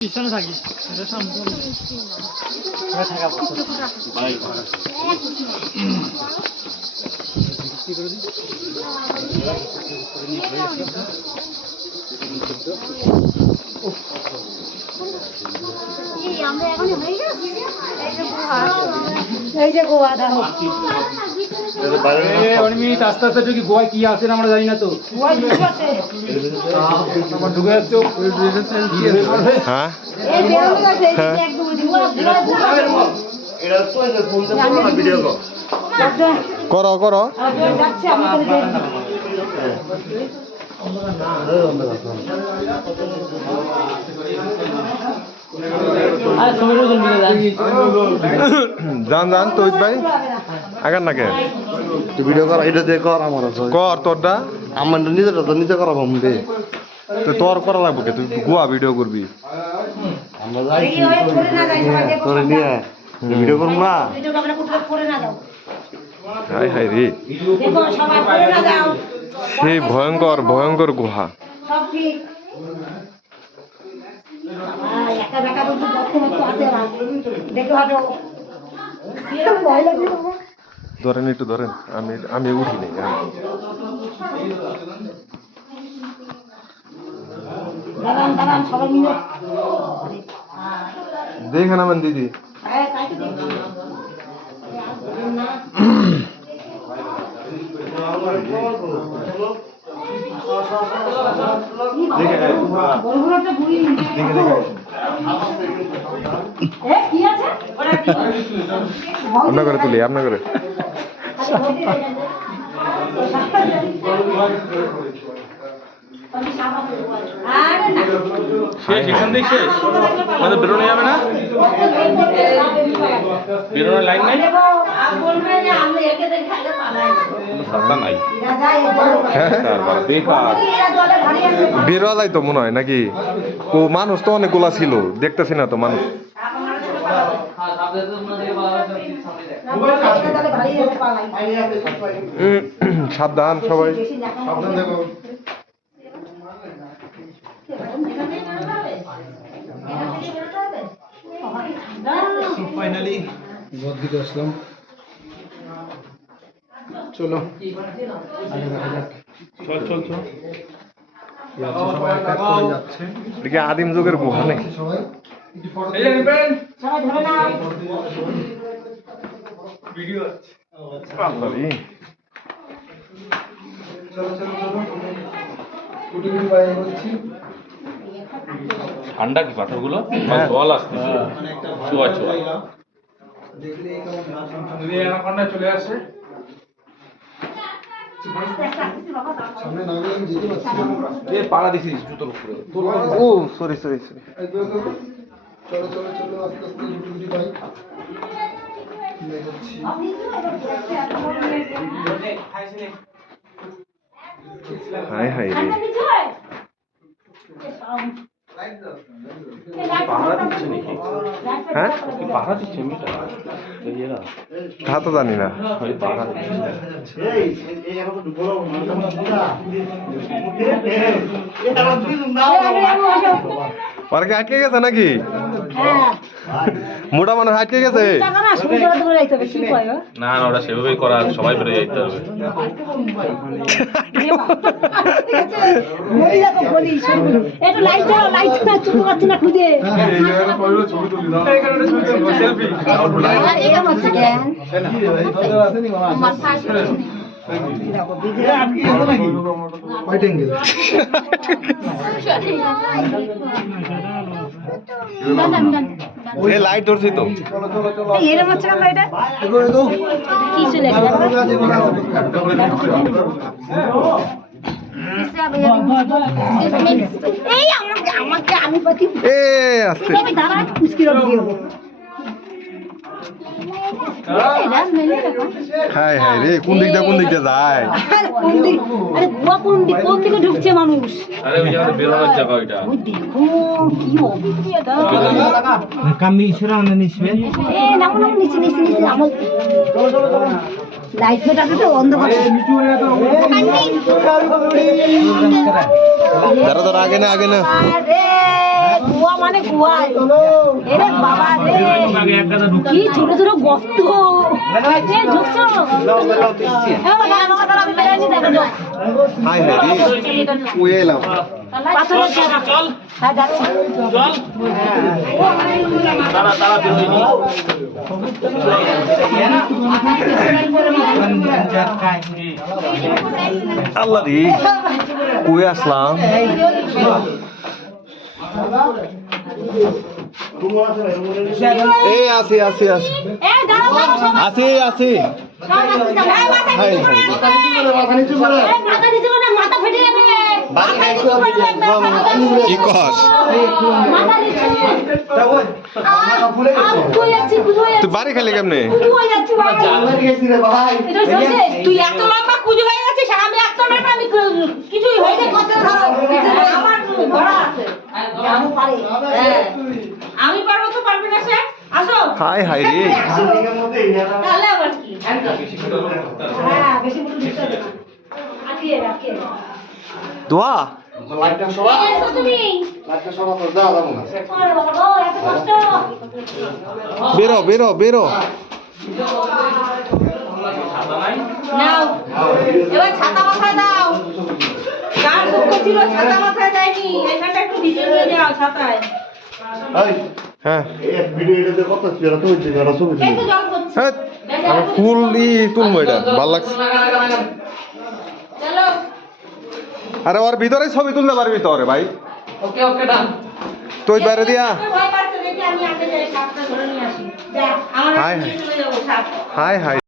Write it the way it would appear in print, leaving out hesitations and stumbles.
পিছনে থাকি এটা সামনে থাকা ভাই এই যে গোয়া দাও আস্তে আস্তে ঢুকি গোয়ায় কি আছে আমরা জানি না তো ঢুকে যাচ্ছে হ্যাঁ করো করো জান জান তো ভাই আগার না কে তুই ভিডিও কর এটা দিয়ে কর আমার কর তোরটা আমার নিজেরটা তো নিজে করাবো মুখে তো তোর করা লাগবে কে তুই গোয়া ভিডিও করবি আমরা যাইছি তোরে নিয়ে ভিডিও করবো না হাই হাই রে সেই ভয়ঙ্কর ভয়ঙ্কর গুহা ধরেন একটু ধরেন আমি আমি উঠি নেই দেখেন আমার দিদি আপনার করে তুলি আপনার করে শেষ এখান থেকে শেষ আমাদের বেরোনো যাবে না বেরোনোর লাইন নাই সাবধান নাই বেকার বেরোয়া যায় তো মনে হয় নাকি ও মানুষ তো অনেকগুলা ছিল দেখতেছি না তো মানুষ সাবধান সবাই ফাইনালি গোয়ার দিকে আসলাম চলো চল চল চল সবাই এক এক করে যাচ্ছে এদিকে আদিম যুগের গুহা নাকি সবাই ভিডিও চলো চলো চলো কুটি কুটি বাইরে হচ্ছি ঠান্ডা কি পাথরগুলো জল আসতেছে চুয়া চুয়া দেখলে কেমন চলে আসে সামনে না গেলে আমি যেতে পারছি না পাড়া দিছিস জুতোর উপরে ও সরি সরি সরি চলো চলো চলো আস্তে আস্তে গুটি গুটি পাই যাচ্ছি হাই হাই রে পাহারা দিচ্ছে নাকি হ্যাঁ কি পাহারা দিচ্ছে মেয়েটা এরা তা তো জানি না পাহারা দিচ্ছে ওরা কি আটকে গেছে নাকি মোটা মানুষ আটকে গেছে না না ওরা সেভাবেই করা সবাই বেরো যাইতে হবে লাইট ধরছি তো হাই হাই রে কোন দিকটা যায় কোন দিকে ঢুকছে মানুষ আরে ওই জায়গাটা বেরোনোর জায়গা ওইটা দেখো কি অবস্থা কামি সেরা না নিছবে না কোনো নিচে নিচে নিচে আমার লাইট ফেটাতে তো অন্ধকার দাঁড়া দাঁড়া আগে না আরে কুয়া মানে কুয়ায় এরে বাবা রে কি ছোট ছোট গর্ত এ ঢুকছো হাই হাই রে কুয়ে এলাম পাথরের জায়গা হ্যাঁ যাচ্ছি আল্লাহ রে কই আসলাম এই আছি আছি আছি এ দাঁড়াও দাঁড়াও সবাই আছি আছি হাই হাই মাথা নিচু করে না মাথা ফেটে যাবে কি কস মাথা নিচু তুই যাচ্ছি তুই বাড়ি খালি কেমনে তুই এত লম্বা কুজু হয়ে গেছিস আর আমি এত লম্বা আমি কিছুই হয়ে যায় কত আমার ধরা আছে আমি পারি আমি পারবো তো পারবে না সে আসো হাই হাই রে তাহলে আবার কি হ্যাঁ বেশি বড় দিতে হবে না আটিয়ে রাখে দোয়া লাইটটা সরা এসো তুমি লাইটটা সরা তো দাও দাও না আরে বাবা গো এত কষ্ট বেরো বেরো বেরো নাও এবার ছাতা মাথায় দাও কার দুঃখ ছিল ছাতা মাথায় দেয়নি এখানটা একটু ভিজে নিয়ে যাও ছাতায় এই হ্যাঁ এই ভিডিওটাতে কত ছিল তুমি যেটা ছবি একটু জল করছি হ্যাঁ, আমি ফুল তুলবো এটা ভাল লাগছে চলো আরে ওর ভিতরে ছবি তুলতে পারবি তো রে ভাই ওকে ওকে ডান তুই বাইরে দিয়া ভয় পাচ্ছে দেখি আমি আগে যাই সাপটা ধরে নিয়ে আসি যা আমার হায়। নিয়ে চলে যাবো সাপ হাই হাই